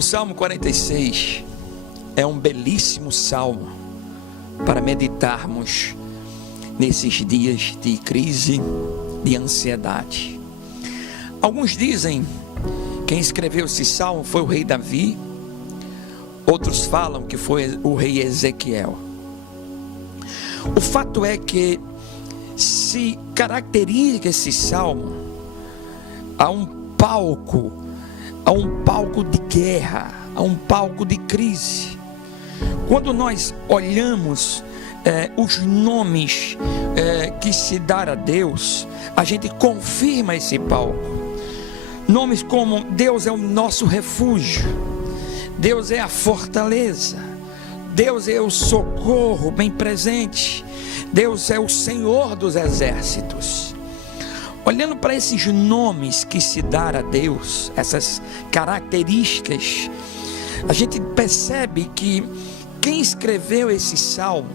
O Salmo 46 é um belíssimo salmo para meditarmos nesses dias de crise, de ansiedade. Alguns dizem que quem escreveu esse salmo foi o rei Davi, outros falam que foi o rei Ezequiel. O fato é que se caracteriza esse salmo a um palco de guerra, a um palco de crise. Quando nós olhamos os nomes que se dá a Deus, a gente confirma esse palco. Nomes como Deus é o nosso refúgio, Deus é a fortaleza, Deus é o socorro bem presente, Deus é o Senhor dos exércitos. Olhando para esses nomes que se dá a Deus, essas características, a gente percebe que quem escreveu esse salmo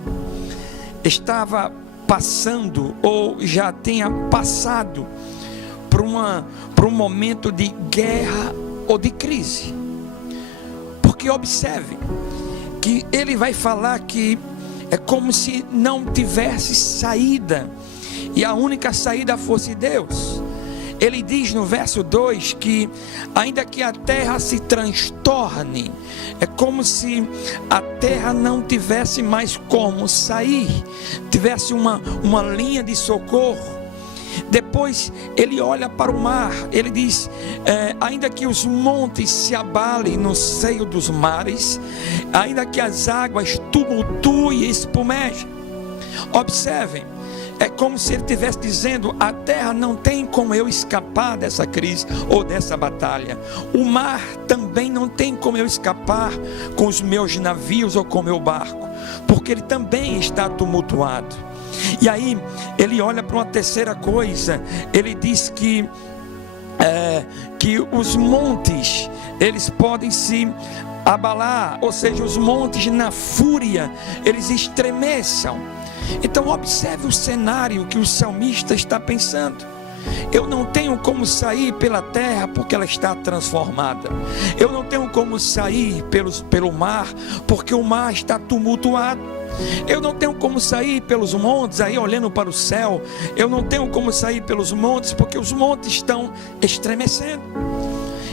estava passando ou já tenha passado por um momento de guerra ou de crise. Porque observe que ele vai falar que é como se não tivesse saída e a única saída fosse Deus. Ele diz no verso 2 que ainda que a terra se transtorne, é como se a terra não tivesse mais como sair, tivesse uma linha de socorro. Depois ele olha para o mar, ele diz, ainda que os montes se abalem no seio dos mares, ainda que as águas tumultuem e espumejem. Observem, é como se ele estivesse dizendo, a terra não tem como eu escapar dessa crise ou dessa batalha. O mar também não tem como eu escapar com os meus navios ou com o meu barco, porque ele também está tumultuado. E aí ele olha para uma terceira coisa, ele diz que os montes, eles podem se abalar, ou seja, os montes na fúria, eles estremeçam. Então observe o cenário que o salmista está pensando. Eu não tenho como sair pela terra porque ela está transformada. Eu não tenho como sair pelo mar porque o mar está tumultuado. Eu não tenho como sair pelos montes, aí olhando para o céu. Eu não tenho como sair pelos montes porque os montes estão estremecendo.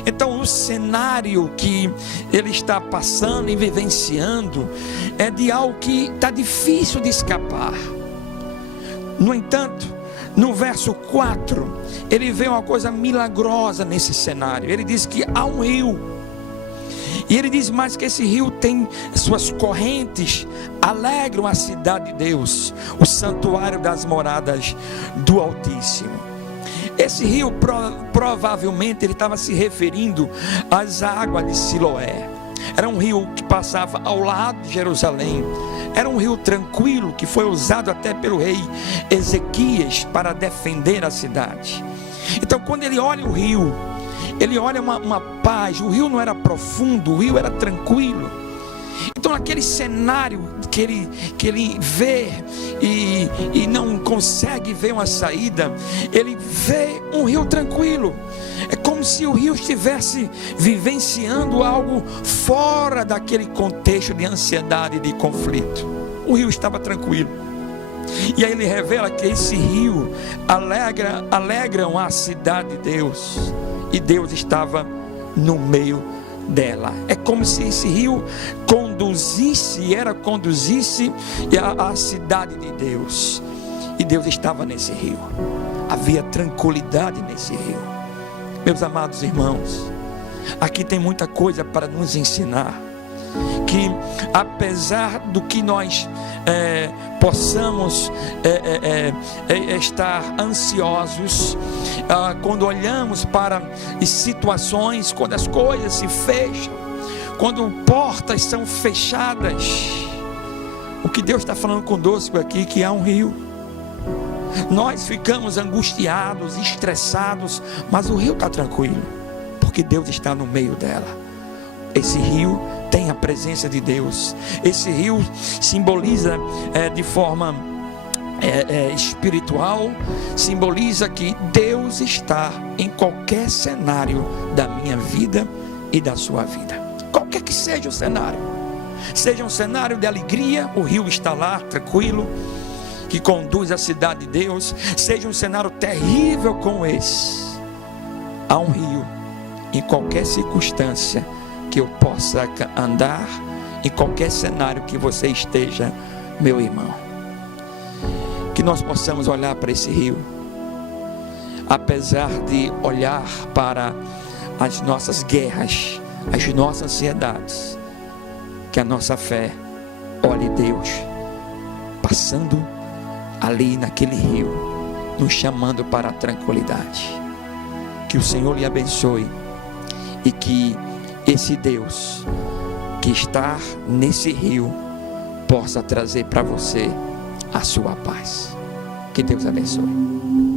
Então o cenário que ele está passando e vivenciando é de algo que está difícil de escapar. No entanto, no verso 4, ele vê uma coisa milagrosa nesse cenário. Ele diz que há um rio, e ele diz mais que esse rio tem suas correntes, alegram a cidade de Deus, o santuário das moradas do Altíssimo. Esse rio provavelmente ele estava se referindo às águas de Siloé. Era um rio que passava ao lado de Jerusalém. Era um rio tranquilo que foi usado até pelo rei Ezequias para defender a cidade. Então quando ele olha o rio, ele olha uma paz. O rio não era profundo, o rio era tranquilo. Então naquele cenário que ele vê e não consegue ver uma saída, ele vê um rio tranquilo. É como se o rio estivesse vivenciando algo fora daquele contexto de ansiedade e de conflito. O rio estava tranquilo. E aí ele revela que esse rio alegram a cidade de Deus, e Deus estava no meio dela. É como se esse rio conduzisse a cidade de Deus, e Deus estava nesse rio. Havia tranquilidade nesse rio. Meus amados irmãos, aqui tem muita coisa para nos ensinar, que apesar do que nós possamos estar ansiosos, quando olhamos para situações, quando as coisas se fecham, quando portas são fechadas, o que Deus está falando conosco aqui, que há um rio. Nós ficamos angustiados, estressados, mas o rio está tranquilo, porque Deus está no meio dela. Esse rio tem a presença de Deus. Esse rio simboliza de forma espiritual, simboliza que Deus está em qualquer cenário da minha vida e da sua vida. qualquer que seja o cenário, seja um cenário de alegria, o rio está lá, tranquilo, que conduz à cidade de Deus, seja um cenário terrível como esse, há um rio, em qualquer circunstância que eu possa andar, em qualquer cenário que você esteja, meu irmão, que nós possamos olhar para esse rio, apesar de olhar para as nossas guerras, as nossas ansiedades, que a nossa fé olhe Deus passando ali naquele rio, nos chamando para a tranquilidade. Que o Senhor lhe abençoe e que esse Deus que está nesse rio possa trazer para você a sua paz. Que Deus abençoe.